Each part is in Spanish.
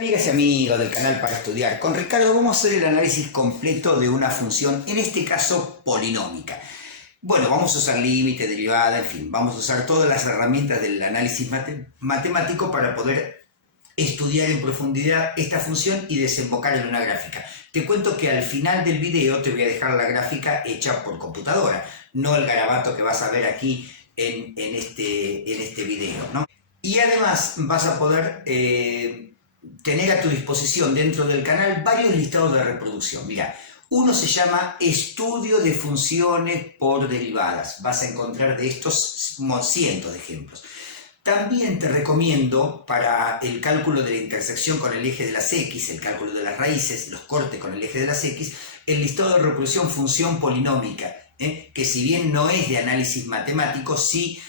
Amigas y amigos del canal Para Estudiar, con Ricardo vamos a hacer el análisis completo de una función, en este caso polinómica. Bueno, vamos a usar límite, derivada, en fin, vamos a usar todas las herramientas del análisis matemático para poder estudiar en profundidad esta función y desembocar en una gráfica. Te cuento que al final del video te voy a dejar la gráfica hecha por computadora, no el garabato que vas a ver aquí en este video, ¿no? Y además vas a poder tener a tu disposición dentro del canal varios listados de reproducción. Mira, uno se llama Estudio de funciones por derivadas. Vas a encontrar de estos cientos de ejemplos. También te recomiendo para el cálculo de la intersección con el eje de las X, el cálculo de las raíces, los cortes con el eje de las X, el listado de reproducción función polinómica, que si bien no es de análisis matemático, sí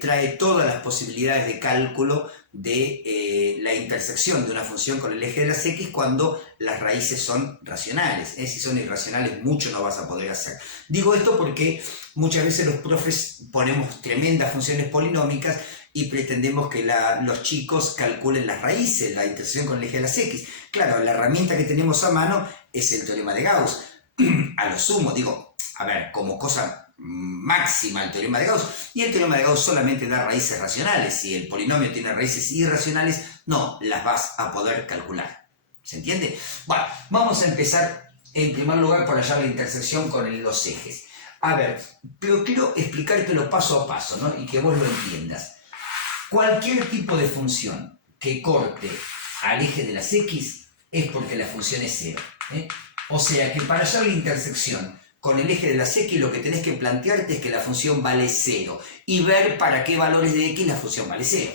trae todas las posibilidades de cálculo de la intersección de una función con el eje de las X cuando las raíces son racionales. Si son irracionales, mucho no vas a poder hacer. Digo esto porque muchas veces los profes ponemos tremendas funciones polinómicas y pretendemos que los chicos calculen las raíces, la intersección con el eje de las X. Claro, la herramienta que tenemos a mano es el teorema de Gauss. A lo sumo, digo, a ver, como cosa máxima el teorema de Gauss, y el teorema de Gauss solamente da raíces racionales. Si el polinomio tiene raíces irracionales, no las vas a poder calcular. ¿Se entiende? Bueno, vamos a empezar en primer lugar por hallar la intersección con los ejes. A ver, pero quiero explicártelo paso a paso, ¿no? Y que vos lo entiendas. Cualquier tipo de función que corte al eje de las X es porque la función es cero, O sea que para hallar la intersección con el eje de las X lo que tenés que plantearte es que la función vale 0 y ver para qué valores de X la función vale 0.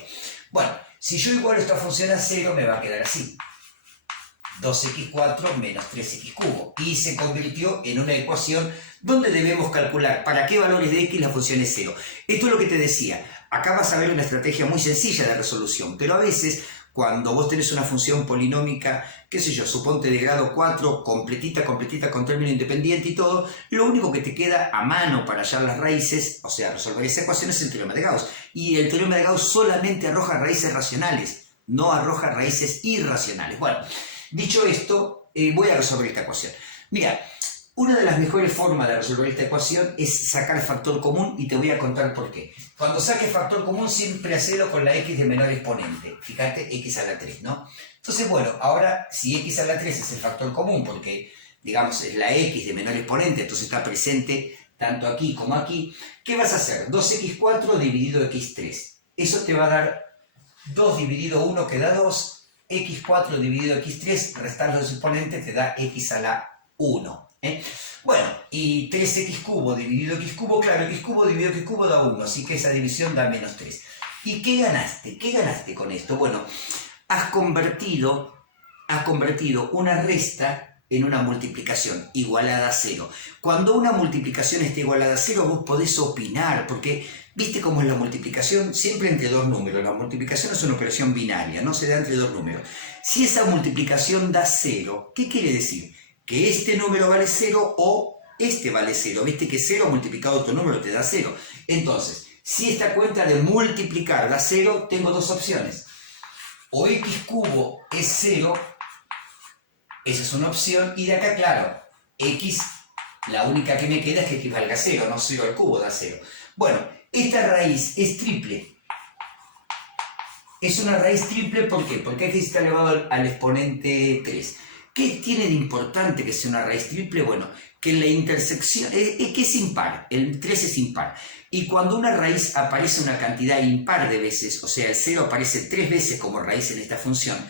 Bueno, si yo igualo esta función a 0 me va a quedar así. 2x4 menos 3x cubo. Y se convirtió en una ecuación donde debemos calcular para qué valores de X la función es 0. Esto es lo que te decía. Acá vas a ver una estrategia muy sencilla de resolución, pero a veces cuando vos tenés una función polinómica, qué sé yo, suponte de grado 4, completita, con término independiente y todo, lo único que te queda a mano para hallar las raíces, o sea, resolver esa ecuación es el teorema de Gauss. Y el teorema de Gauss solamente arroja raíces racionales, no arroja raíces irracionales. Bueno, dicho esto, voy a resolver esta ecuación. Mira, una de las mejores formas de resolver esta ecuación es sacar factor común y te voy a contar por qué. Cuando saques factor común siempre hacelo con la x de menor exponente. Fíjate, x a la 3, ¿no? Entonces, bueno, ahora si x a la 3 es el factor común porque, digamos, es la x de menor exponente, entonces está presente tanto aquí como aquí, ¿qué vas a hacer? 2x4 dividido x3. Eso te va a dar 2 dividido 1 que da 2, x4 dividido x3, restando los exponentes te da x a la 1. Bueno, y 3x cubo dividido x cubo, claro, x cubo dividido x cubo da 1, así que esa división da menos 3. ¿Y qué ganaste? ¿Qué ganaste con esto? Bueno, has convertido una resta en una multiplicación igualada a 0. Cuando una multiplicación está igualada a 0, vos podés opinar, porque ¿viste cómo es la multiplicación? Siempre entre dos números. La multiplicación es una operación binaria, no se da entre dos números. Si esa multiplicación da 0, ¿qué quiere decir? Que este número vale 0 o este vale 0. Viste que 0 multiplicado otro número te da 0. Entonces, si esta cuenta de multiplicar da 0, tengo dos opciones. O x cubo es 0, esa es una opción, y de acá, claro, x, la única que me queda es que x valga 0, no 0 al cubo da 0. Bueno, esta raíz es triple. Es una raíz triple, ¿por qué? Porque x está elevado al exponente 3. ¿Qué tiene de importante que sea una raíz triple? Bueno, que la intersección, que es impar, el 3 es impar. Y cuando una raíz aparece una cantidad impar de veces, o sea, el 0 aparece 3 veces como raíz en esta función,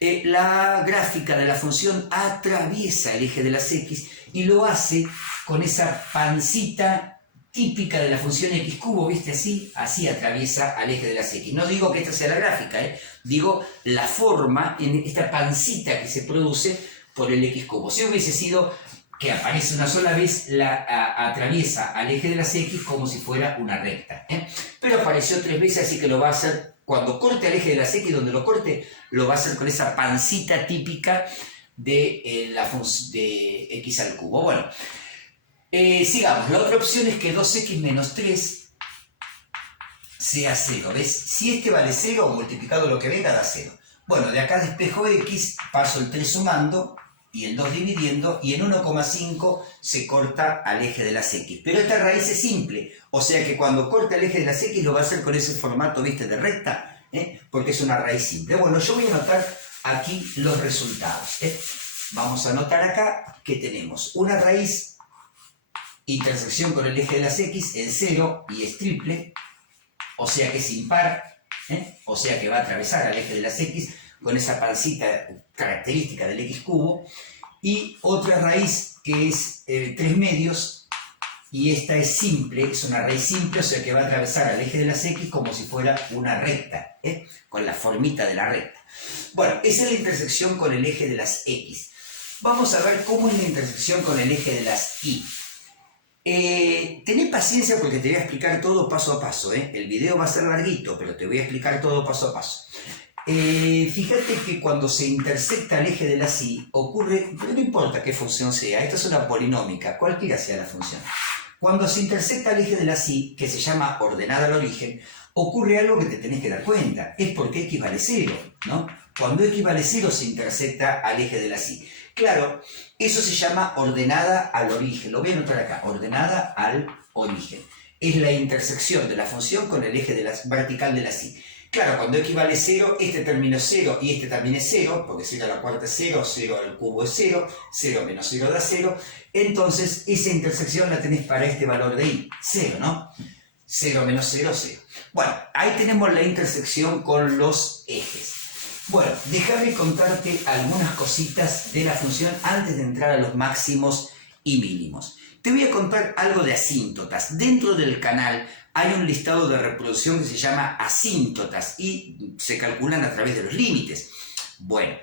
la gráfica de la función atraviesa el eje de las X y lo hace con esa pancita típica de la función x cubo, ¿viste? Así atraviesa al eje de las X. No digo que esta sea la gráfica, digo la forma en esta pancita que se produce por el x cubo. Si hubiese sido que aparece una sola vez, atraviesa al eje de las X como si fuera una recta. Pero apareció 3 veces, así que lo va a hacer cuando corte al eje de las X, donde lo corte, lo va a hacer con esa pancita típica de la función de x al cubo. Bueno, sigamos. La otra opción es que 2x menos 3 sea 0. ¿Ves? Si este vale 0, multiplicado lo que venga da 0. Bueno, de acá despejo x, paso el 3 sumando y el 2 dividiendo, y en 1,5 se corta al eje de las x. Pero esta raíz es simple, o sea que cuando corta el eje de las x lo va a hacer con ese formato, ¿viste?, de recta, porque es una raíz simple. Bueno, yo voy a anotar aquí los resultados. Vamos a anotar acá que tenemos una raíz, intersección con el eje de las x, en 0 y es triple, o sea que es impar, o sea que va a atravesar al eje de las x con esa pancita característica del x cubo, y otra raíz que es 3 medios, y esta es simple, es una raíz simple, o sea que va a atravesar al eje de las x como si fuera una recta, con la formita de la recta. Bueno, esa es la intersección con el eje de las x. Vamos a ver cómo es la intersección con el eje de las y. Tené paciencia porque te voy a explicar todo paso a paso. El video va a ser larguito, pero te voy a explicar todo paso a paso. Fíjate que cuando se intersecta el eje de las y ocurre, pero no importa qué función sea, esta es una polinómica, cualquiera sea la función. Cuando se intersecta el eje de las y, que se llama ordenada al origen, ocurre algo que te tenés que dar cuenta, es porque x vale 0, ¿no? Cuando x vale 0 se intersecta al eje de las y. Claro, eso se llama ordenada al origen. Lo voy a anotar acá, ordenada al origen. Es la intersección de la función con el eje de vertical de la y. Claro, cuando x vale 0, este término es 0 y este también es 0, porque 0 a la cuarta es 0, 0 al cubo es 0, 0 menos 0 da 0. Entonces, esa intersección la tenés para este valor de y, 0, ¿no? 0 menos 0, 0. Bueno, ahí tenemos la intersección con los ejes. Bueno, déjame contarte algunas cositas de la función antes de entrar a los máximos y mínimos. Te voy a contar algo de asíntotas. Dentro del canal hay un listado de reproducción que se llama asíntotas y se calculan a través de los límites. Bueno,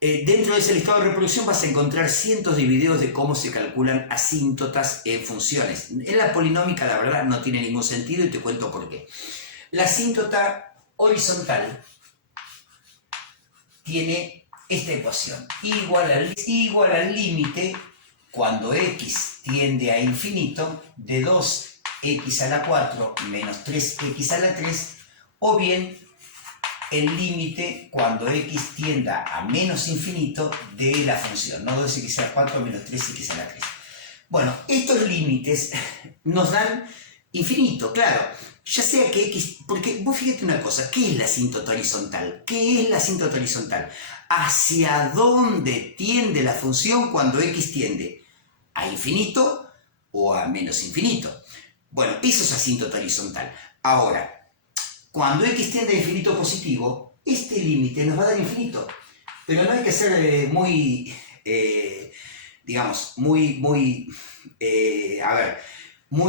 dentro de ese listado de reproducción vas a encontrar cientos de videos de cómo se calculan asíntotas en funciones. En la polinómica, la verdad, no tiene ningún sentido y te cuento por qué. La asíntota horizontal tiene esta ecuación, igual al límite cuando x tiende a infinito de 2x a la 4 menos 3x a la 3, o bien el límite cuando x tienda a menos infinito de la función, no 2x a la 4 menos 3x a la 3. Bueno, estos límites nos dan infinito, claro. Ya sea que x, porque vos fíjate una cosa, ¿qué es la asíntota horizontal? ¿Qué es la asíntota horizontal? ¿Hacia dónde tiende la función cuando x tiende? ¿A infinito o a menos infinito? Bueno, eso es asíntota horizontal. Ahora, cuando x tiende a infinito positivo, este límite nos va a dar infinito. Pero no hay que ser digamos, muy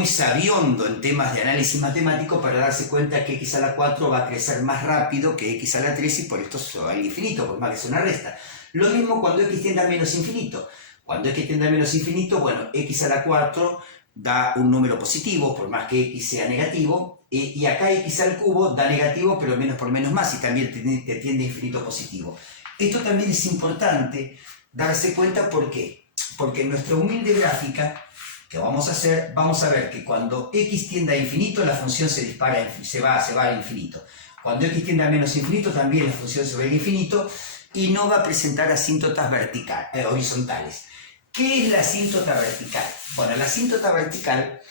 sabiondo en temas de análisis matemático para darse cuenta que x a la 4 va a crecer más rápido que x a la 3 y por esto se va al infinito, por más que es una resta. Lo mismo cuando x tiende a menos infinito. Cuando x tiende a menos infinito, bueno, x a la 4 da un número positivo, por más que x sea negativo, y acá x al cubo da negativo, pero menos por menos más, y también te tiende a infinito positivo. Esto también es importante darse cuenta, ¿por qué? Porque en nuestra humilde gráfica que vamos a hacer, vamos a ver que cuando x tiende a infinito, la función se va al infinito. Cuando x tiende a menos infinito, también la función se va al infinito y no va a presentar asíntotas horizontales. ¿Qué es la asíntota vertical? Bueno, la asíntota vertical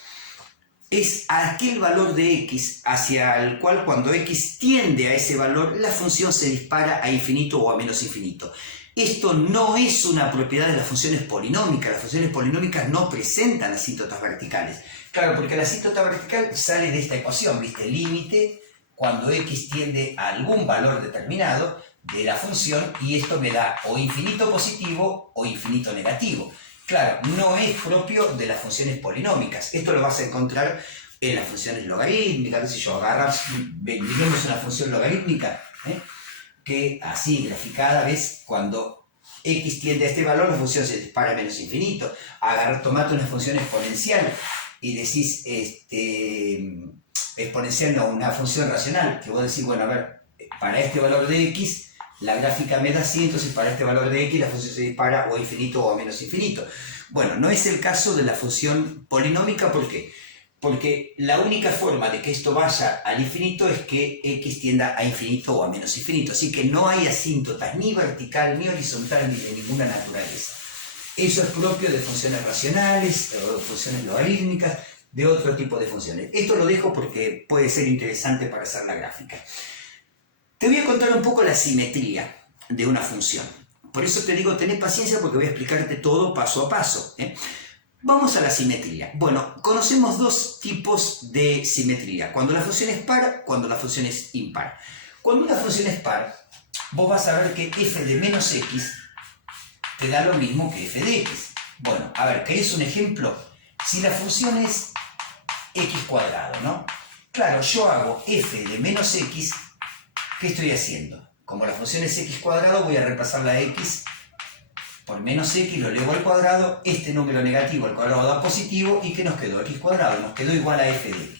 es aquel valor de x hacia el cual cuando x tiende a ese valor, la función se dispara a infinito o a menos infinito. Esto no es una propiedad de las funciones polinómicas. Las funciones polinómicas no presentan asíntotas verticales. Claro, porque la asíntota vertical sale de esta ecuación, ¿viste? Límite cuando x tiende a algún valor determinado de la función, y esto me da o infinito positivo o infinito negativo. Claro, no es propio de las funciones polinómicas. Esto lo vas a encontrar en las funciones logarítmicas. ¿Qué sé yo? Miremos una función logarítmica, que así graficada, ves, cuando x tiende a este valor, la función se dispara a menos infinito. Tomate una función exponencial y decís, exponencial no, una función racional, que vos decís, bueno, a ver, para este valor de x, la gráfica me da así, entonces para este valor de x la función se dispara o a infinito o a menos infinito. Bueno, no es el caso de la función polinómica, ¿por qué? Porque la única forma de que esto vaya al infinito es que x tienda a infinito o a menos infinito. Así que no hay asíntotas ni vertical, ni horizontal, ni de ninguna naturaleza. Eso es propio de funciones racionales, o de funciones logarítmicas, de otro tipo de funciones. Esto lo dejo porque puede ser interesante para hacer la gráfica. Te voy a contar un poco la simetría de una función. Por eso te digo, tené paciencia porque voy a explicarte todo paso a paso, ¿eh? Vamos a la simetría. Bueno, conocemos dos tipos de simetría. Cuando la función es par, cuando la función es impar. Cuando una función es par, vos vas a ver que f de menos x te da lo mismo que f de x. Bueno, a ver, ¿querés un ejemplo? Si la función es x cuadrado, ¿no? Claro, yo hago f de menos x, ¿qué estoy haciendo? Como la función es x cuadrado, voy a reemplazar la x por menos x, lo elevo al cuadrado, este número negativo al cuadrado da positivo, ¿y qué nos quedó? X cuadrado, nos quedó igual a f de x.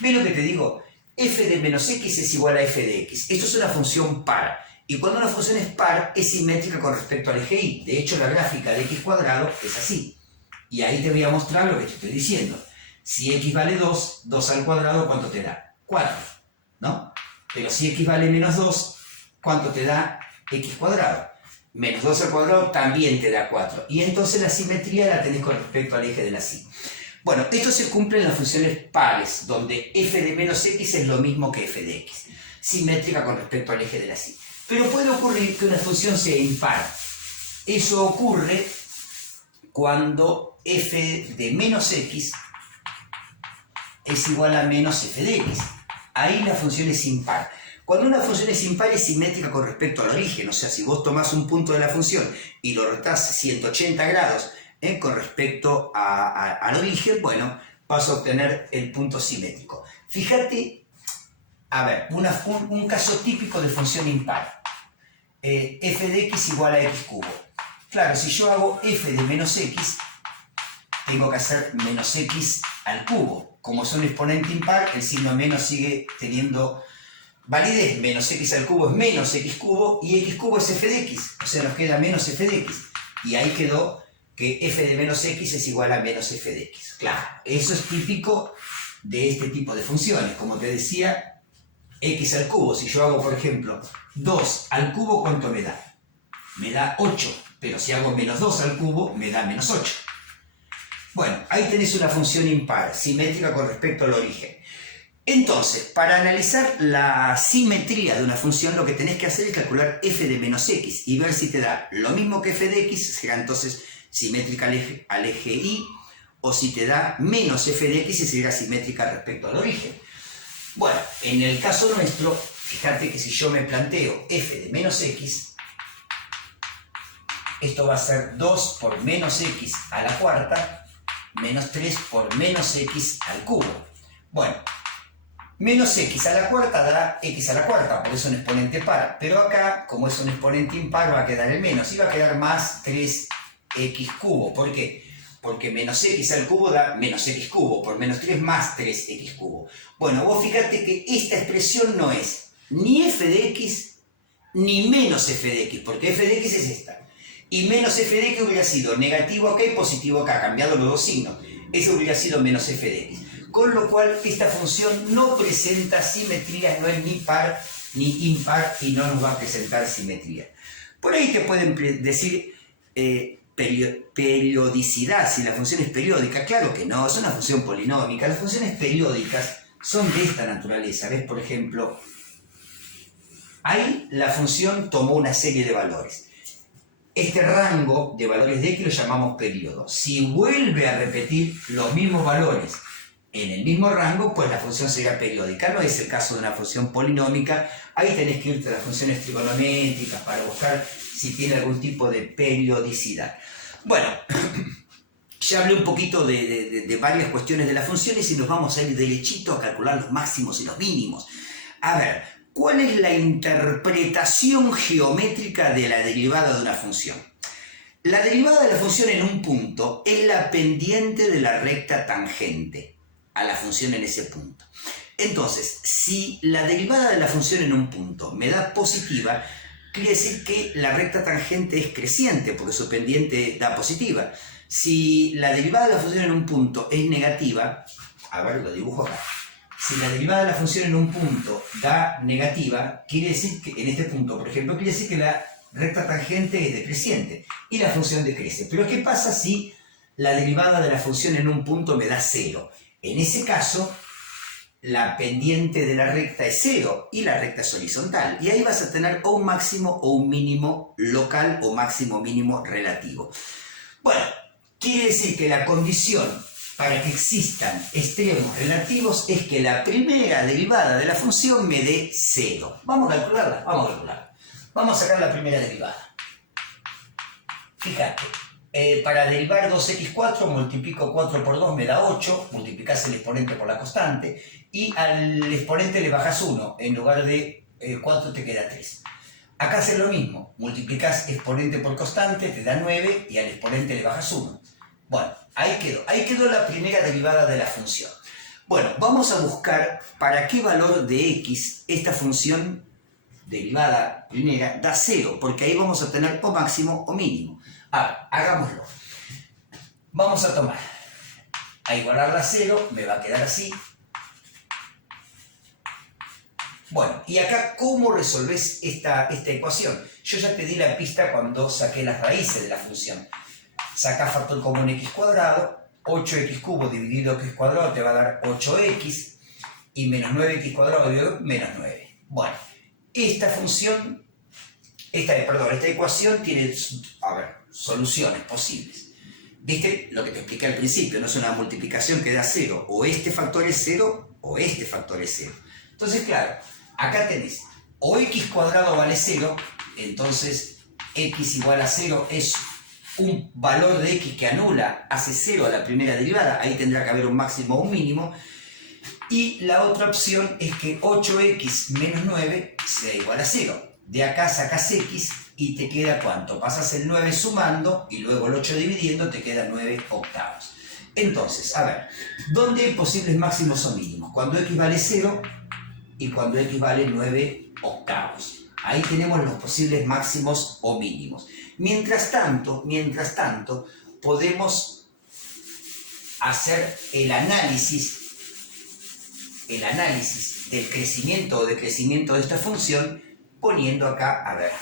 ¿Ves lo que te digo? F de menos x es igual a f de x. Esto es una función par. Y cuando una función es par, es simétrica con respecto al eje y. De hecho, la gráfica de x cuadrado es así. Y ahí te voy a mostrar lo que te estoy diciendo. Si x vale 2, 2 al cuadrado, ¿cuánto te da? 4, ¿no? Pero si x vale menos 2, ¿cuánto te da x cuadrado? Menos 2 al cuadrado también te da 4. Y entonces la simetría la tenés con respecto al eje de la y. Bueno, esto se cumple en las funciones pares, donde f de menos x es lo mismo que f de x. Simétrica con respecto al eje de la y. Pero puede ocurrir que una función sea impar. Eso ocurre cuando f de menos x es igual a menos f de x. Ahí la función es impar. Cuando una función es impar es simétrica con respecto al origen, o sea, si vos tomás un punto de la función y lo rotás 180 grados con respecto al origen, bueno, vas a obtener el punto simétrico. Fíjate, a ver, un caso típico de función impar. F de x igual a x cubo. Claro, si yo hago f de menos x, tengo que hacer menos x al cubo. Como es un exponente impar, el signo menos sigue teniendo validez. Menos x al cubo es menos x cubo y x cubo es f de x. O sea, nos queda menos f de x. Y ahí quedó que f de menos x es igual a menos f de x. Claro, eso es típico de este tipo de funciones. Como te decía, x al cubo. Si yo hago, por ejemplo, 2 al cubo, ¿cuánto me da? Me da 8. Pero si hago menos 2 al cubo, me da menos 8. Bueno, ahí tenés una función impar, simétrica con respecto al origen. Entonces, para analizar la simetría de una función, lo que tenés que hacer es calcular f de menos x y ver si te da lo mismo que f de x, será entonces simétrica al eje y, o si te da menos f de x y será simétrica respecto al origen. Bueno, en el caso nuestro, fíjate que si yo me planteo f de menos x, esto va a ser 2 por menos x a la cuarta, menos 3 por menos x al cubo. Bueno, menos x a la cuarta da x a la cuarta, por eso es un exponente par. Pero acá, como es un exponente impar, va a quedar el menos. Y va a quedar más 3x cubo. ¿Por qué? Porque menos x al cubo da menos x cubo. Por menos 3 más 3x cubo. Bueno, vos fíjate que esta expresión no es ni f de x ni menos f de x. Porque f de x es esta. Y menos f de x hubiera sido negativo acá y positivo acá, cambiado los dos signos. Eso hubiera sido menos f de x. Con lo cual, esta función no presenta simetría, no es ni par ni impar y no nos va a presentar simetría. Por ahí te pueden decir periodicidad, si la función es periódica. Claro que no, es una función polinómica. Las funciones periódicas son de esta naturaleza. ¿Ves? Por ejemplo, ahí la función tomó una serie de valores. Este rango de valores de x lo llamamos periodo. Si vuelve a repetir los mismos valores en el mismo rango, pues la función será periódica. No es el caso de una función polinómica. Ahí tenés que irte a las funciones trigonométricas para buscar si tiene algún tipo de periodicidad. Bueno, ya hablé un poquito de varias cuestiones de las funciones y nos vamos a ir derechito a calcular los máximos y los mínimos. A ver, ¿cuál es la interpretación geométrica de la derivada de una función? La derivada de la función en un punto es la pendiente de la recta tangente a la función en ese punto. Entonces, si la derivada de la función en un punto me da positiva, quiere decir que la recta tangente es creciente, porque su pendiente da positiva. Si la derivada de la función en un punto es negativa, a ver, lo dibujo acá. Si la derivada de la función en un punto da negativa, quiere decir que en este punto, por ejemplo, quiere decir que la recta tangente es decreciente y la función decrece. Pero ¿qué pasa si la derivada de la función en un punto me da 0? En ese caso, la pendiente de la recta es 0 y la recta es horizontal. Y ahí vas a tener o un máximo o un mínimo local o máximo o mínimo relativo. Bueno, quiere decir que la condición para que existan extremos relativos es que la primera derivada de la función me dé 0. ¿Vamos a calcularla? Vamos a calcularla. Vamos a sacar la primera derivada. Fíjate, para derivar 2x4 multiplico 4 por 2 me da 8, multiplicás el exponente por la constante y al exponente le bajas 1, en lugar de 4 te queda 3. Acá haces lo mismo, multiplicás exponente por constante, te da 9 y al exponente le bajas 1. Bueno, ahí quedó la primera derivada de la función. Bueno, vamos a buscar para qué valor de x esta función derivada primera da 0, porque ahí vamos a tener o máximo o mínimo. A ver, hagámoslo. Vamos a tomar, a igualarla a 0, me va a quedar así. Bueno, y acá, ¿cómo resolvés esta ecuación? Yo ya te di la pista cuando saqué las raíces de la función. Saca factor común x cuadrado, 8x cubo dividido x cuadrado te va a dar 8x, y menos 9x cuadrado dividido menos 9. Bueno, esta función, esta ecuación tiene, soluciones posibles. ¿Viste lo que te expliqué al principio? No es una multiplicación que da 0, o este factor es 0, o este factor es 0. Entonces, claro, acá tenés, o x cuadrado vale 0, entonces x igual a 0 es un valor de x que anula, hace 0 a la primera derivada, ahí tendrá que haber un máximo o un mínimo, y la otra opción es que 8x menos 9 sea igual a 0. De acá sacas x y te queda ¿cuánto? Pasas el 9 sumando y luego el 8 dividiendo, te queda 9 octavos. Entonces, a ver, ¿dónde hay posibles máximos o mínimos? Cuando x vale 0 y cuando x vale 9 octavos. Ahí tenemos los posibles máximos o mínimos. Mientras tanto, podemos hacer el análisis del crecimiento o decrecimiento de esta función poniendo acá, a ver,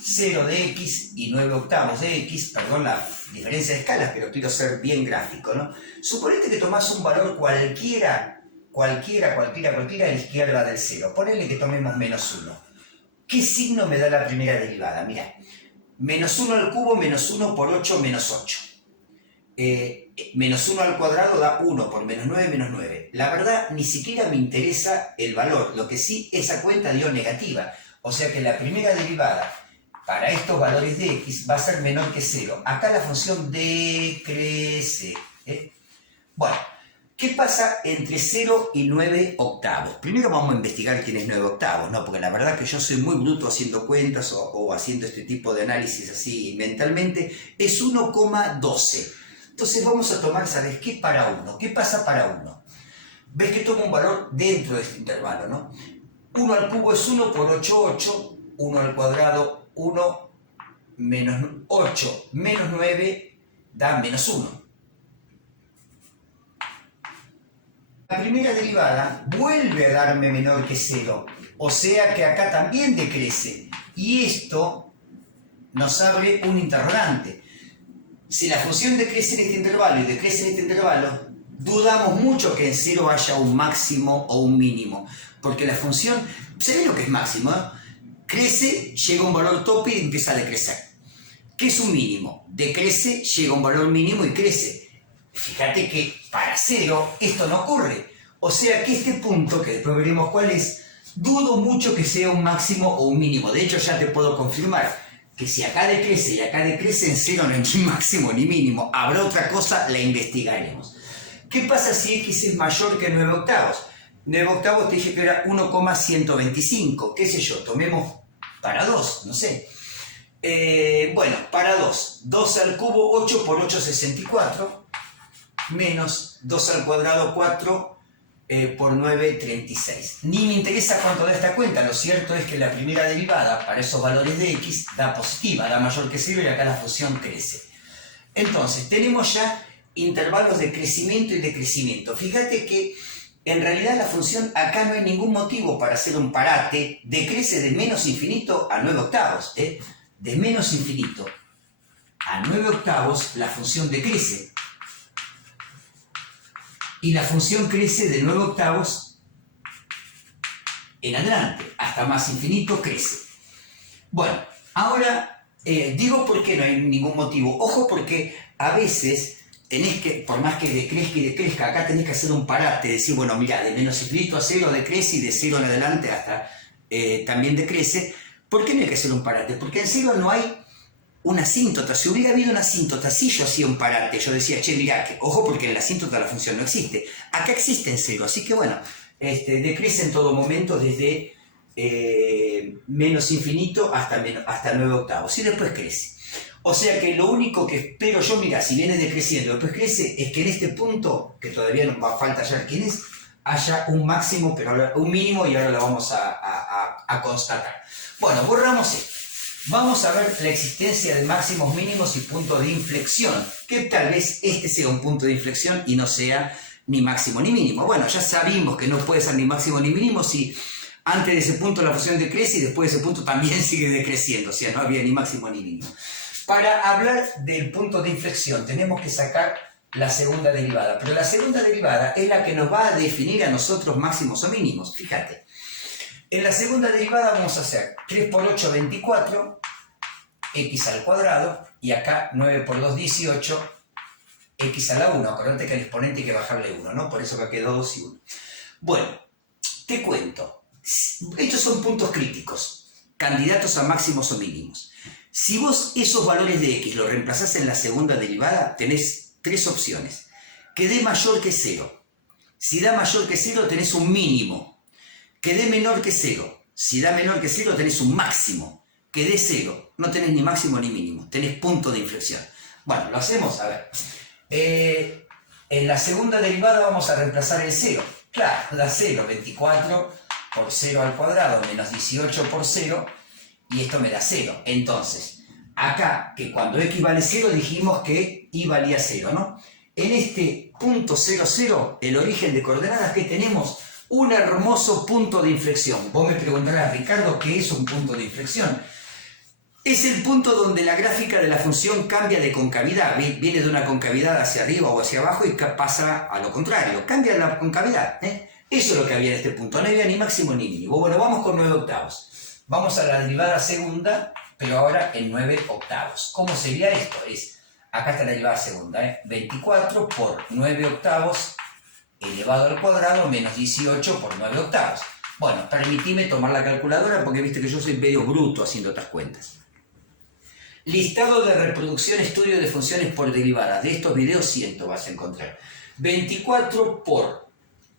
0 de x y 9 octavos de x, perdón la diferencia de escalas, pero quiero ser bien gráfico, ¿no? Suponete que tomás un valor cualquiera a la izquierda del 0. Ponele que tomemos menos 1. ¿Qué signo me da la primera derivada? Mirá, menos 1 al cubo, menos 1 por 8, menos 8. Menos 1 al cuadrado da 1 por menos 9, menos 9. La verdad, ni siquiera me interesa el valor. Lo que sí, esa cuenta dio negativa. O sea que la primera derivada para estos valores de x va a ser menor que 0. Acá la función decrece. Bueno, ¿qué pasa entre 0 y 9 octavos? Primero vamos a investigar quién es 9 octavos, ¿no? Porque la verdad que yo soy muy bruto haciendo cuentas o haciendo este tipo de análisis así mentalmente. Es 1,12. Entonces vamos a tomar, ¿sabes qué? Para 1. ¿Qué pasa para 1? Ves que toma un valor dentro de este intervalo, ¿no? 1 al cubo es 1 por 8, 8. 1 al cuadrado, 1 menos 8 menos 9 da menos 1. La primera derivada vuelve a darme menor que 0, o sea que acá también decrece. Y esto nos abre un interrogante. Si la función decrece en este intervalo y decrece en este intervalo, dudamos mucho que en 0 haya un máximo o un mínimo, porque la función, se ve lo que es máximo, ¿eh? Crece, llega a un valor tope y empieza a decrecer. ¿Qué es un mínimo? Decrece, llega a un valor mínimo y crece. Fíjate que para 0 esto no ocurre. O sea que este punto, que después veremos cuál es, dudo mucho que sea un máximo o un mínimo. De hecho, ya te puedo confirmar que si acá decrece y acá decrece, en 0 no hay ni máximo ni mínimo. Habrá otra cosa, la investigaremos. ¿Qué pasa si x es mayor que 9 octavos? 9 octavos te dije que era 1,125. ¿Qué sé yo? Tomemos para 2, no sé. Bueno, para 2. 2 al cubo, 8 por 8, 64. Menos 2 al cuadrado, 4 por 9, 36. Ni me interesa cuánto da esta cuenta. Lo cierto es que la primera derivada para esos valores de x da positiva, da mayor que 0 y acá la función crece. Entonces, tenemos ya intervalos de crecimiento y decrecimiento. Fíjate que en realidad la función acá no hay ningún motivo para hacer un parate, decrece de menos infinito a 9 octavos. De menos infinito a 9 octavos la función decrece. Y la función crece de 9 octavos en adelante, hasta más infinito crece. Bueno, ahora digo por qué no hay ningún motivo. Ojo, porque a veces tenés que, por más que decrezca y decrezca, acá tenés que hacer un parate, decir, bueno, mira, de menos infinito a 0 decrece y de 0 en adelante hasta también decrece. ¿Por qué no hay que hacer un parate? Porque en 0 no hay una asíntota. Si hubiera habido una asíntota, sí yo hacía un parate. Yo decía, che, mirá, que, ojo, porque en la asíntota la función no existe. Acá existe en 0, así que bueno, decrece en todo momento desde menos infinito hasta 9 octavos y después crece. O sea que lo único que espero yo, mira, si viene decreciendo y después crece, es que en este punto, que todavía nos va a falta hallar quién es, haya un máximo, pero ahora, un mínimo, y ahora lo vamos a constatar. Bueno, borramos esto. Vamos a ver la existencia de máximos, mínimos y punto de inflexión, que tal vez este sea un punto de inflexión y no sea ni máximo ni mínimo. Bueno, ya sabimos que no puede ser ni máximo ni mínimo si antes de ese punto la función decrece y después de ese punto también sigue decreciendo, o sea, no había ni máximo ni mínimo. Para hablar del punto de inflexión tenemos que sacar la segunda derivada, pero la segunda derivada es la que nos va a definir a nosotros máximos o mínimos. Fíjate, en la segunda derivada vamos a hacer 3 por 8, 24, x al cuadrado, y acá 9 por 2, 18, x a la 1. Acordate que al exponente hay que bajarle 1, ¿no? Por eso acá quedó 2 y 1. Bueno, te cuento. Estos son puntos críticos, candidatos a máximos o mínimos. Si vos esos valores de x los reemplazás en la segunda derivada, tenés tres opciones. Que dé mayor que 0. Si da mayor que 0, tenés un mínimo. Que dé menor que 0. Si da menor que 0, tenés un máximo. Que dé 0. No tenés ni máximo ni mínimo. Tenés punto de inflexión. Bueno, lo hacemos, a ver. En la segunda derivada vamos a reemplazar el 0. Claro, da 0. 24 por 0 al cuadrado menos 18 por 0. Y esto me da 0. Entonces, acá, que cuando x vale 0, dijimos que y valía 0, ¿no? En este punto 0, 0, el origen de coordenadas que tenemos, un hermoso punto de inflexión. Vos me preguntarás, Ricardo, ¿qué es un punto de inflexión? Es el punto donde la gráfica de la función cambia de concavidad. Viene de una concavidad hacia arriba o hacia abajo y pasa a lo contrario. Cambia la concavidad, ¿eh? Eso es lo que había en este punto. No había ni máximo ni mínimo. Bueno, vamos con 9 octavos. Vamos a la derivada segunda, pero ahora en 9 octavos. ¿Cómo sería esto? Acá está la derivada segunda, 24 por 9 octavos elevado al cuadrado menos 18 por 9 octavos. Bueno, permitime tomar la calculadora porque viste que yo soy medio bruto haciendo estas cuentas. Listado de reproducción, estudio de funciones por derivadas. De estos videos 100 vas a encontrar. 24 por,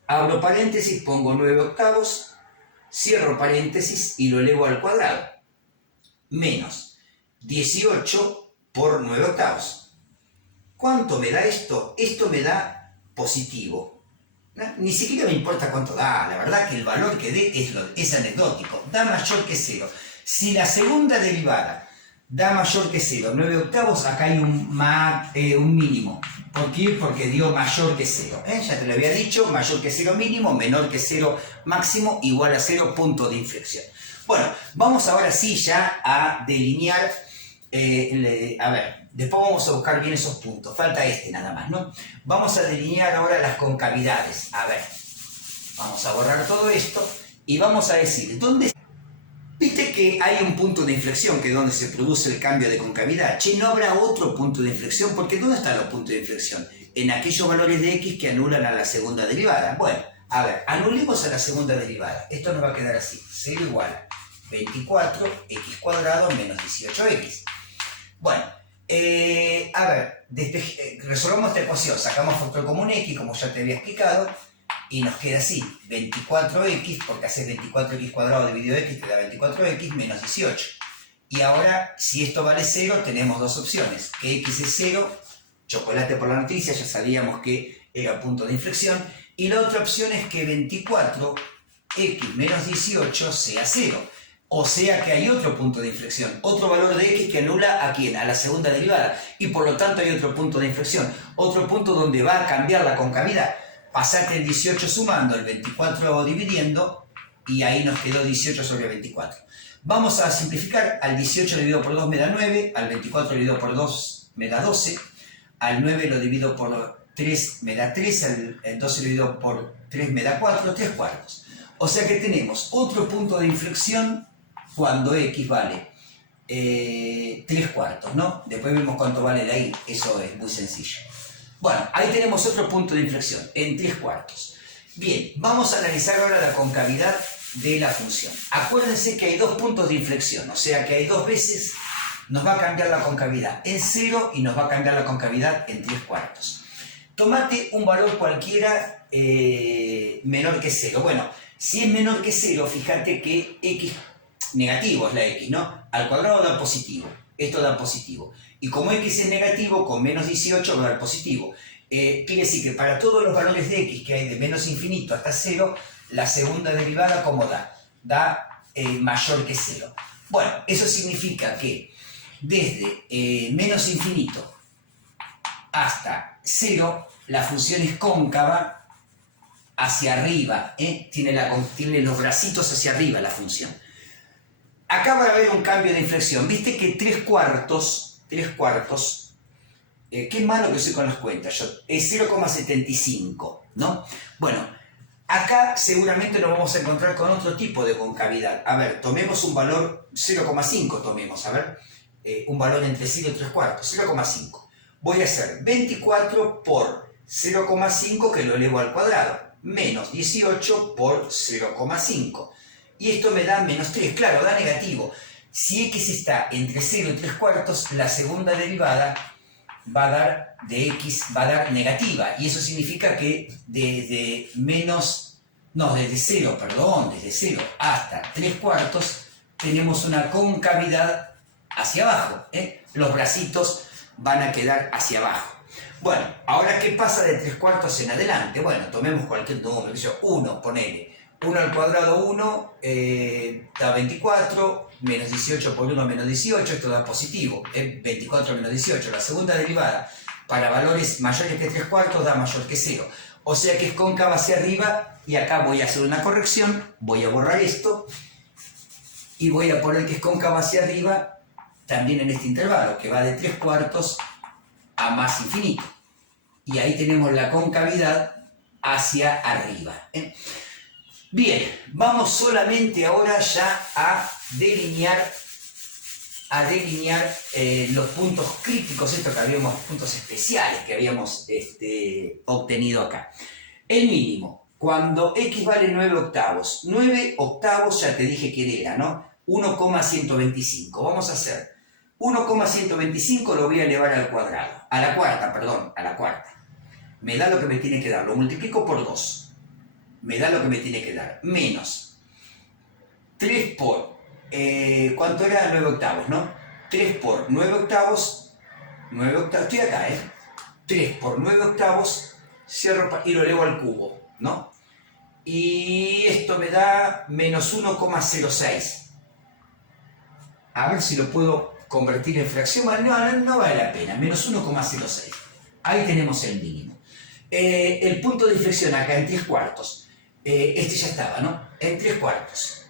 abro paréntesis, pongo 9 octavos, cierro paréntesis y lo elevo al cuadrado. Menos 18 por 9 octavos. ¿Cuánto me da esto? Esto me da positivo. ¿No? Ni siquiera me importa cuánto da. La verdad que el valor que dé es anecdótico. Da mayor que 0. Si la segunda derivada da mayor que 0, 9 octavos, acá hay un mínimo. ¿Por qué? Porque dio mayor que 0. Ya te lo había dicho, mayor que 0 mínimo, menor que 0 máximo, igual a 0 punto de inflexión. Bueno, vamos ahora sí ya a delinear, a ver, después vamos a buscar bien esos puntos, falta este nada más, ¿no? Vamos a delinear ahora las concavidades. A ver, vamos a borrar todo esto y vamos a decir, ¿dónde está? Viste que hay un punto de inflexión que es donde se produce el cambio de concavidad. Che, no habrá otro punto de inflexión, porque ¿dónde están los puntos de inflexión? En aquellos valores de x que anulan a la segunda derivada. Bueno, a ver, anulemos a la segunda derivada. Esto nos va a quedar así. 0 igual a 24 x cuadrado menos 18x. Bueno, a ver, resolvamos esta ecuación. Sacamos factor común x, como ya te había explicado. Y nos queda así, 24x, porque hace 24x cuadrado dividido x te da 24x menos 18. Y ahora, si esto vale 0, tenemos dos opciones. Que x es 0, chocolate por la noticia, ya sabíamos que era punto de inflexión. Y la otra opción es que 24x menos 18 sea 0. O sea que hay otro punto de inflexión, otro valor de x que anula ¿a quién? A la segunda derivada. Y por lo tanto hay otro punto de inflexión, otro punto donde va a cambiar la concavidad. Pasate el 18 sumando, el 24 dividiendo, y ahí nos quedó 18 sobre 24. Vamos a simplificar. Al 18 lo divido por 2 me da 9, al 24 lo divido por 2 me da 12, al 9 lo divido por 3 me da 3, al 12 lo divido por 3 me da 4, 3 cuartos. O sea que tenemos otro punto de inflexión cuando x vale 3 cuartos, ¿no? Después vemos cuánto vale la y, eso es muy sencillo. Bueno, ahí tenemos otro punto de inflexión, en 3 cuartos. Bien, vamos a analizar ahora la concavidad de la función. Acuérdense que hay dos puntos de inflexión, o sea que hay dos veces nos va a cambiar la concavidad en 0 y nos va a cambiar la concavidad en 3 cuartos. Tomate un valor cualquiera menor que 0. Bueno, si es menor que 0, fíjate que x negativo es la x, ¿no? Al cuadrado da positivo, esto da positivo. Y como x es negativo, con menos 18 va a dar positivo. Quiere decir que para todos los valores de x que hay de menos infinito hasta 0, la segunda derivada, ¿cómo da? Da mayor que 0. Bueno, eso significa que desde menos infinito hasta 0, la función es cóncava hacia arriba, tiene los bracitos hacia arriba la función. Acá va a haber un cambio de inflexión. Viste que 3 cuartos, qué malo que soy con las cuentas, es 0,75, ¿no? Bueno, acá seguramente nos vamos a encontrar con otro tipo de concavidad. A ver, tomemos un valor 0,5, tomemos, a ver, un valor entre 0 y 3 cuartos, 0,5. Voy a hacer 24 por 0,5 que lo elevo al cuadrado, menos 18 por 0,5. Y esto me da menos 3, claro, da negativo. Si x está entre 0 y 3 cuartos, la segunda derivada va a dar de x, va a dar negativa. Y eso significa que desde 0 hasta 3 cuartos tenemos una concavidad hacia abajo. Los bracitos van a quedar hacia abajo. Bueno, ahora, ¿qué pasa de 3 cuartos en adelante? Bueno, tomemos cualquier número, 1, ponele. 1 al cuadrado 1 da 24, menos 18 por 1 menos 18, esto da positivo, 24 menos 18. La segunda derivada para valores mayores que 3 cuartos da mayor que 0. O sea que es cóncava hacia arriba, y acá voy a hacer una corrección, voy a borrar esto, y voy a poner que es cóncava hacia arriba también en este intervalo, que va de 3 cuartos a más infinito. Y ahí tenemos la concavidad hacia arriba. Bien, vamos solamente ahora ya a delinear los puntos críticos, puntos especiales que habíamos obtenido acá. El mínimo, cuando x vale 9 octavos. 9 octavos ya te dije quién era, ¿no? 1,125. Vamos a hacer 1,125, lo voy a elevar al cuadrado. A la cuarta. Me da lo que me tiene que dar, lo multiplico por 2. Me da lo que me tiene que dar, menos 3 por, ¿cuánto era? 9 octavos, ¿no? 3 por 9 octavos, estoy acá, 3 por 9 octavos, cierro y lo elevo al cubo, ¿no? Y esto me da menos 1,06. A ver si lo puedo convertir en fracción, no vale la pena, menos 1,06. Ahí tenemos el mínimo. El punto de inflexión acá en 3 cuartos. Este ya estaba, ¿no? En 3 cuartos.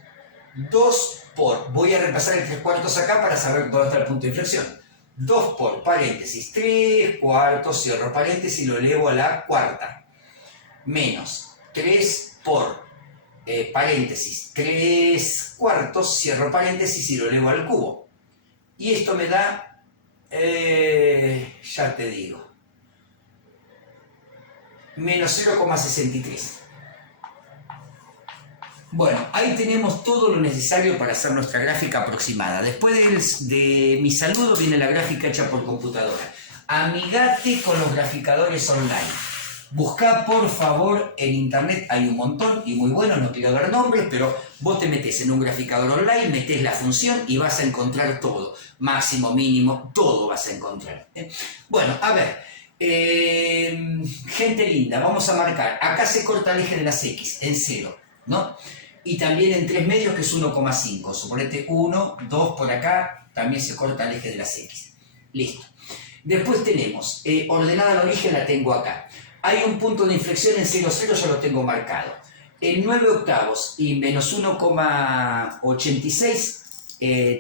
2 por, voy a repasar el 3 cuartos acá para saber dónde está el punto de inflexión. 2 por, paréntesis, 3 cuartos, cierro paréntesis y lo elevo a la cuarta. Menos 3 por, paréntesis, 3 cuartos, cierro paréntesis y lo elevo al cubo. Y esto me da, ya te digo, menos 0,63. Bueno, ahí tenemos todo lo necesario para hacer nuestra gráfica aproximada. Después de mi saludo viene la gráfica hecha por computadora. Amigate con los graficadores online. Buscá, por favor, en internet, hay un montón y muy buenos, no quiero dar nombres, pero vos te metés en un graficador online, metés la función y vas a encontrar todo. Máximo, mínimo, todo vas a encontrar. Bueno, a ver, gente linda, vamos a marcar. Acá se corta el eje de las X en 0, ¿no? y también en 3 medios, que es 1,5. Suponete 1, 2 por acá, también se corta el eje de las X. Listo. Después tenemos, ordenada al origen la tengo acá. Hay un punto de inflexión en 0, 0, ya lo tengo marcado. En 9 octavos y menos 1,86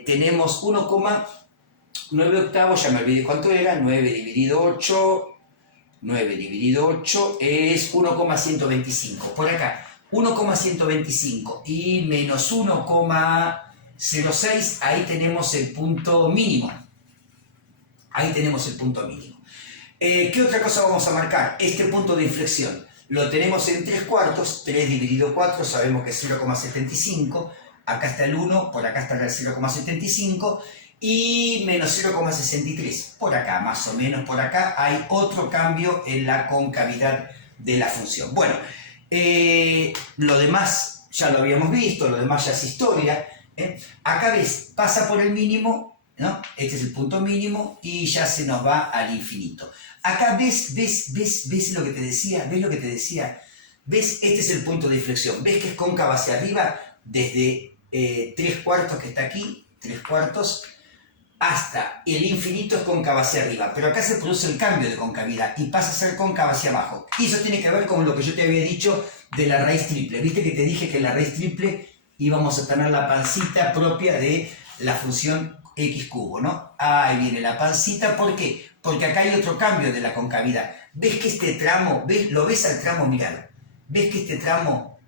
tenemos 1,9 octavos, ya me olvidé cuánto era, 9 dividido 8, 9 dividido 8 es 1,125. Por acá, 1,125 y menos 1,06, ahí tenemos el punto mínimo. Ahí tenemos el punto mínimo. ¿Qué otra cosa vamos a marcar? Este punto de inflexión lo tenemos en 3 cuartos, 3 dividido 4, sabemos que es 0,75, acá está el 1, por acá está el 0,75, y menos 0,63, por acá, más o menos por acá, hay otro cambio en la concavidad de la función. Bueno, lo demás ya lo habíamos visto, lo demás ya es historia. Acá ves, pasa por el mínimo, ¿no? Este es el punto mínimo y ya se nos va al infinito. Acá ves lo que te decía, ves, este es el punto de inflexión, ves que es cóncava hacia arriba desde 3 cuartos que está aquí, 3 cuartos, hasta el infinito es cóncava hacia arriba, pero acá se produce el cambio de concavidad y pasa a ser cóncava hacia abajo. Y eso tiene que ver con lo que yo te había dicho de la raíz triple. Viste que te dije que en la raíz triple íbamos a tener la pancita propia de la función x cubo, ¿no? Ahí viene la pancita, ¿por qué? Porque acá hay otro cambio de la concavidad. ¿Ves que este tramo, lo ves al tramo? Miralo. ¿Ves que este tramo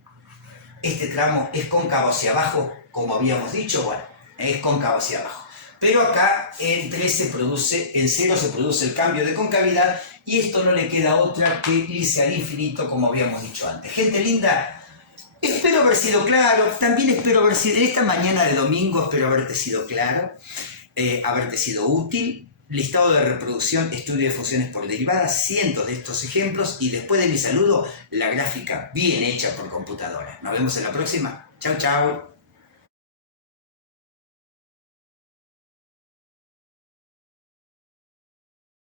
es cóncavo hacia abajo, como habíamos dicho? Bueno, es cóncavo hacia abajo. Pero acá en 3 se produce, en 0 se produce el cambio de concavidad y esto no le queda otra que irse al infinito, como habíamos dicho antes. Gente linda, espero haber sido claro, también espero haber sido, en esta mañana de domingo espero haberte sido claro, haberte sido útil. Listado de reproducción, estudio de funciones por derivadas, cientos de estos ejemplos y después de mi saludo, la gráfica bien hecha por computadora. Nos vemos en la próxima. Chau, chau.